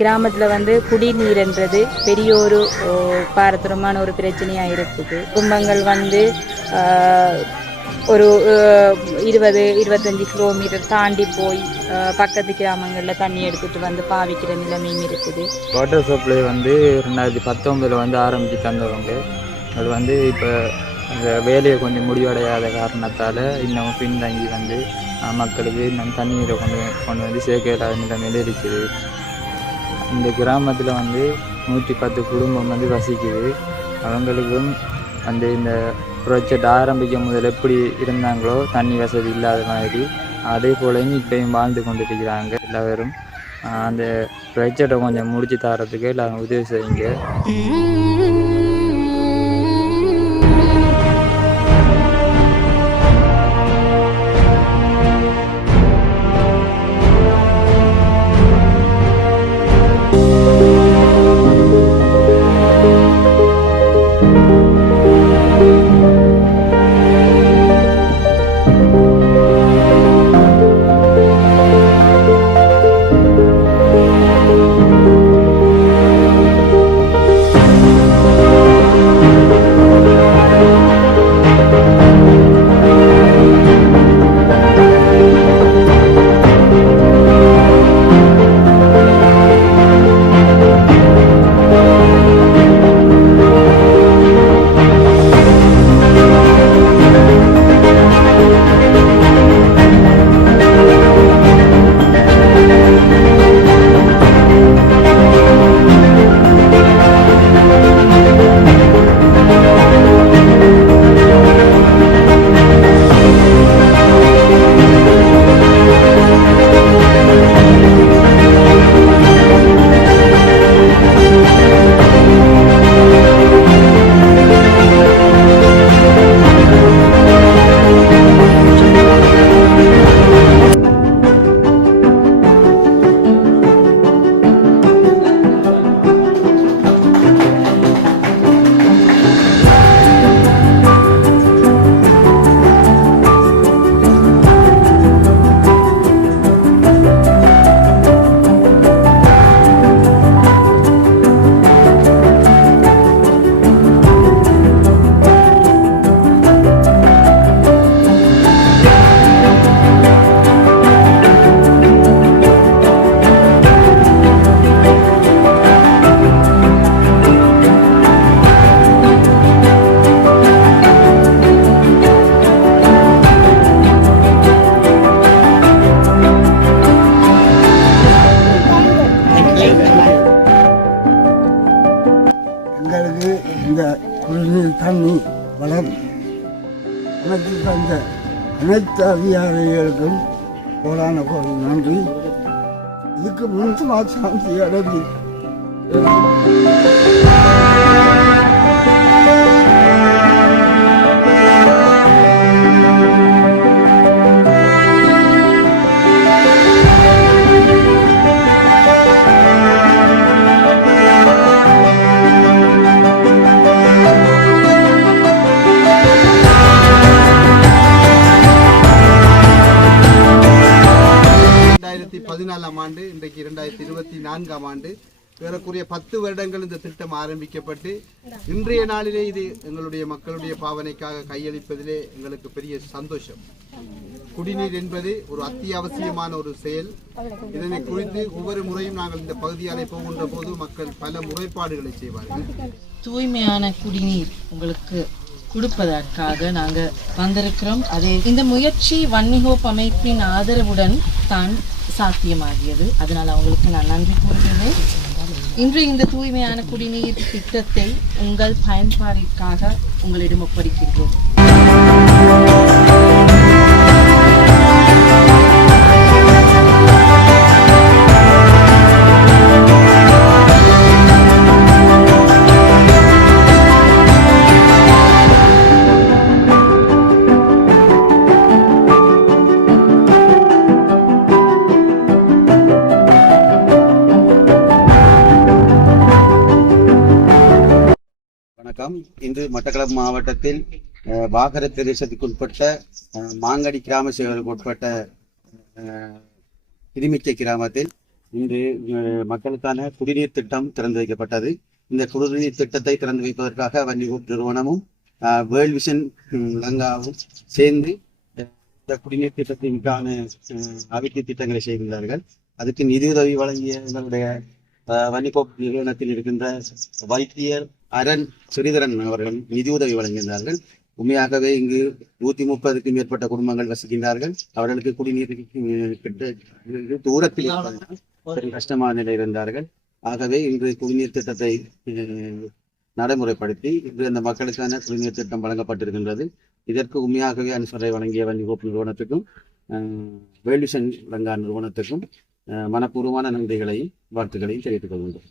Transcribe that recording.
கிராமத்தில் வந்து குடிநீர்ன்றது பெரிய ஒரு பாரதூரமான ஒரு பிரச்சனையாக இருக்குது. குடும்பங்கள் வந்து ஒரு 20-25 கிலோமீட்டர் தாண்டி போய் பக்கத்து கிராமங்களில் தண்ணி எடுத்துகிட்டு வந்து பாவிக்கிற நிலைமையும் இருக்குது. வாட்டர் சப்ளை வந்து 2019 வந்து ஆரம்பித்து தந்தவங்க. அது வந்து இப்போ அந்த வேலையை கொஞ்சம் முடிவடையாத காரணத்தால் இன்னும் பின்தங்கி வந்து மக்களுக்கு இன்னும் தண்ணீரை கொண்டு வந்து சேர்க்க இல்லாத நிலைமையில் இருக்குது. இந்த கிராமத்தில் வந்து 110 குடும்பம் வந்து வசிக்குது. அவங்களுக்கும் வந்து இந்த ப்ராஜெக்ட் ஆரம்பிக்கும் முதல் எப்படி இருந்தாங்களோ தண்ணி வசதி இல்லாத மாதிரி அதே போலையும் இப்போயும் வாழ்ந்து கொண்டிருக்கிறாங்க. எல்லாரும் அந்த ப்ராஜெக்டை கொஞ்சம் முடிச்சு தரத்துக்கு எல்லாரும் உதவி செய்யுங்க. எங்களுக்கு இந்த குடிநீர் தண்ணி வளம் எனக்கு தந்த அனைத்து அதிகாரிகளுக்கும் கோடான கோடி நன்றி. இதுக்கு முன்சுமா சாந்தி அடைஞ்சி ஆண்டு இன்றைக்கு 2024 ஆண்டு ஏறக்குறைய 10 வருடங்கள் இந்த திட்டம் ஆரம்பிக்கப்பட்டு இன்றைய நாளிலே இது எங்களுடைய மக்களுடைய பாவனைக்காக கையளிப்பதிலே எங்களுக்கு பெரிய சந்தோஷம். குடிநீர் என்பது ஒரு அத்தியாவசியமான ஒரு செயல். இதனை குறித்து ஒவ்வொரு முறையும் நாங்கள் இந்த பகுதியாலே போகின்ற போது மக்கள் பல முறைப்பாடுகளை செய்வார்கள். தூய்மையான குடிநீர் உங்களுக்கு கொடுப்பதற்காக நாங்கள் வந்திருக்கிறோம். அதே இந்த முயற்சி வன்னிஹோப் அமைப்பின் ஆதரவுடன் தான் சாத்தியமாகியது. அதனால் அவங்களுக்கு நான் நன்றி கூறுகிறேன். இன்று இந்த தூய்மையான குடிநீர் திட்டத்தை உங்கள் பயன்பாட்டிற்காக உங்களிடம் ஒப்படைக்கின்றோம். இன்று மட்டக்களப்பு மாவட்டத்தில் வாகர பிரதேசத்துக்குட்பட்ட மாங்கடி கிராம சேவைக்கு உட்பட்ட கிருமிச்சை கிராமத்தில் இன்று மக்களுக்கான குடிநீர் திட்டம் திறந்து வைக்கப்பட்டது. இந்த குடிநீர் திட்டத்தை திறந்து வைப்பதற்காக வன்னிகோப் நிறுவனமும் வேர்ல்ட் விஷன் லங்காவும் சேர்ந்து இந்த குடிநீர் திட்டத்திற்கான அபிவிருத்தி திட்டங்களை செய்கின்றார்கள். அதுக்கு நிதியுதவி வழங்கிய எங்களுடைய வன்னிகோப் நிறுவனத்தில் இருக்கின்ற வைத்தியர் அரண் ஸ்ரீதரன் அவர்கள் நிதியுதவி வழங்குகின்றார்கள். உண்மையாகவே இங்கு 130க்கும் மேற்பட்ட குடும்பங்கள் வசிக்கின்றார்கள். அவர்களுக்கு குடிநீர் தூரத்தில் பெரும் கஷ்டமான நிலை இருந்தார்கள். ஆகவே இன்று குடிநீர் திட்டத்தை நடைமுறைப்படுத்தி இன்று அந்த மக்களுக்கான குடிநீர் திட்டம் வழங்கப்பட்டிருக்கின்றது. இதற்கு உண்மையாகவே அனுசரணை வழங்கிய வன்னிகோப் நிறுவனத்துக்கும் வேல்விஷன் லங்கா நிறுவனத்துக்கும் மனப்பூர்வமான நன்றிகளையும் வாழ்த்துக்களையும் தெரிவித்துக் கொள்கின்றோம்.